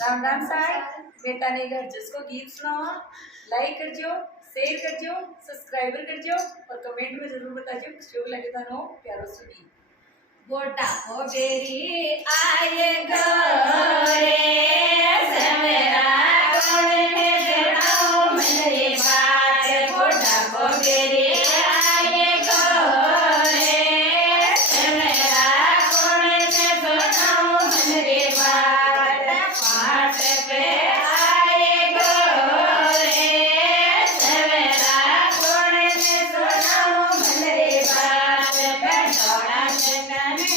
राम राम साहब। बेटा ने घर जिसको गीत सुनाओ, लाइक करजो, शेयर करजो, सब्सक्राइबर करजो और कमेंट में जरूर बताजो जो लगे थानो प्यारो सुनी। गोटा को बेरी आए घरे सवेरा कोने जनाओ मेरे बात। गोटा को बेरी आए घरे सवेरा कोने जनाओ मेरे बात। पाट पे आए घरे सवेरा कोने जनाओ मेरे बात। बेटोड़ा आए